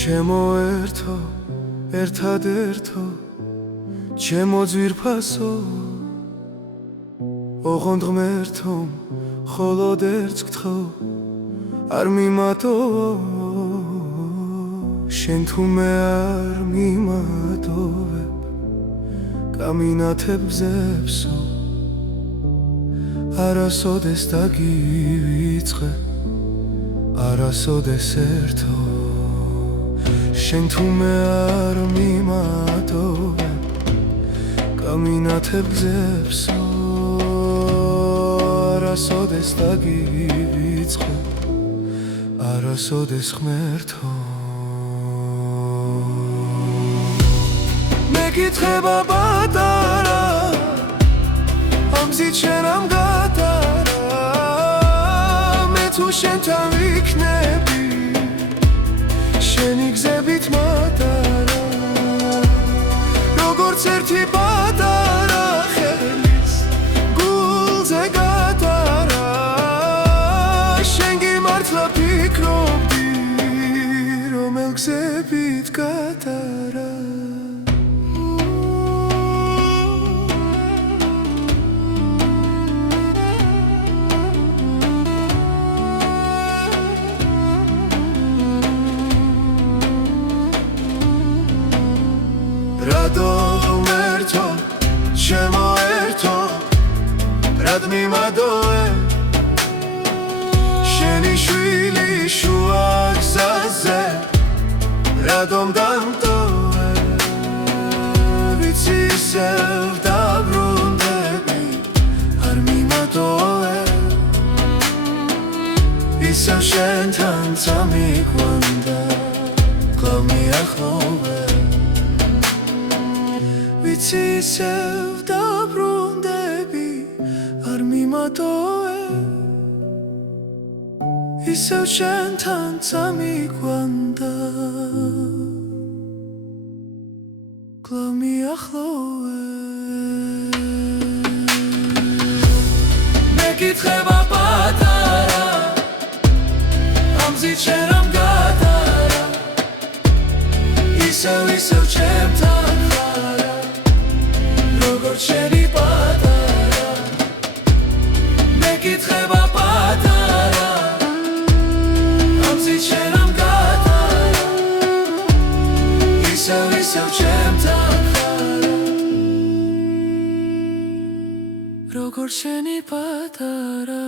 ჩემო ერთო, ერთადერთო, ჩემო ძვირფასო, ოღონდ ღმერთომ მხოლოდ ერთს გთხოვ, არ მიმატო, შენ თუ მე არ მიმატოვებ, გამინათებ გზებსო, არასოდეს დაგივიწყე, არასოდეს ერთო, შენ თუ მე არ მიმატოვებ, გამინათებ გზებსო, არასოდეს დაგივიწყე, არასოდეს ღმერთო. მეკითხება პატარა, ამზით შენ ამ გატარა, მე თუ შენთან ვიქნები, შენი გზებით მატარა, როგორც ერთი პატარა ხელის გულზე გატარა, შენ გიმართლა ფიქრობდი, რომელ გზებით გატარა. რადომ ერთო, ჩემო ერთო, რად მიმადოე, შენი შვილი შუა გზაზე, რადომ დამტოვე, ვიცი ისევ დაბრუნდები, არ მიმატოვე, ისევ შენთან წამიყვანდა, გამიახლოვე, ვიცი ისევ დაბრუნდები, არ მიმატოვე, ისევ შენთან წამიყვანდა, გამიახლოვე. მეკითხება პატარა, ამზით შენ ამ გატარა, ისევ ჩემთან ხარა, როგორც შენი პატარა. მეკითხება პატარა, ამზით შენ ამ გატარა, ისევ ჩემთან ხარა, როგორც შენი პატარა.